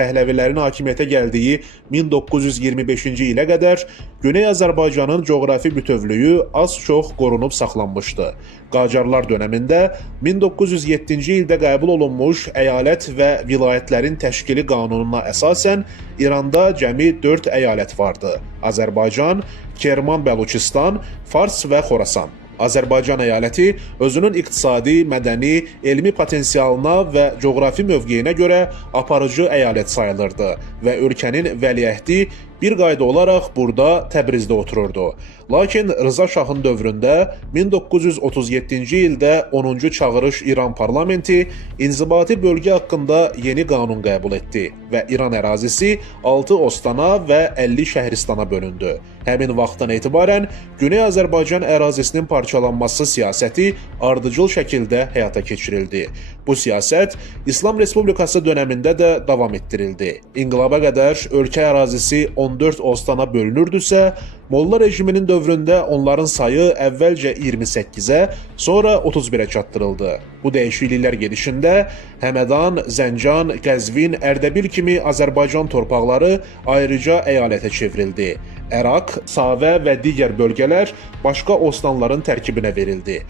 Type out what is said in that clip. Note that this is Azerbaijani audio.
Pəhləvilərin hakimiyyətə gəldiyi 1925-ci ilə qədər Güney Azərbaycanın coğrafi bütövlüyü az-çox qorunub saxlanmışdı. Qacarlar dönəmində 1907-ci ildə qəbul olunmuş əyalət və vilayətlərin təşkili qanununa əsasən İranda cəmi 4 əyalət vardı: Azərbaycan, Kerman, Bəluçistan, Fars və Xorasan. Azərbaycan əyaləti özünün iqtisadi, mədəni, elmi potensialına və coğrafi mövqeyinə görə aparıcı əyalət sayılırdı və ölkənin vəliəhdi bir qayda olaraq burada Təbrizdə otururdu. Lakin Rıza Şahın dövründə 1937-ci ildə 10-cu çağırış İran parlamenti inzibati bölgə haqqında yeni qanun qəbul etdi və İran ərazisi 6 ostana və 50 şəhristana bölündü. Həmin vaxtdan etibarən Güney Azərbaycan ərazisinin parçalanması siyasəti ardıcıl şəkildə həyata keçirildi. Bu siyasət İslam Respublikası dönəmində də davam etdirildi. İnqilaba qədər ölkə ərazisi 14 ostana bölünürdüsə, Molla rejiminin dövründə onların sayı əvvəlcə 28-ə, sonra 31-ə çatdırıldı. Bu dəyişikliklər gedişində Həmədan, Zəncan, Qəzvin, Ərdəbil kimi Azərbaycan torpaqları ayrıca əyalətə çevrildi. Ərak, Savə və digər bölgələr başqa ostanların tərkibinə verildi.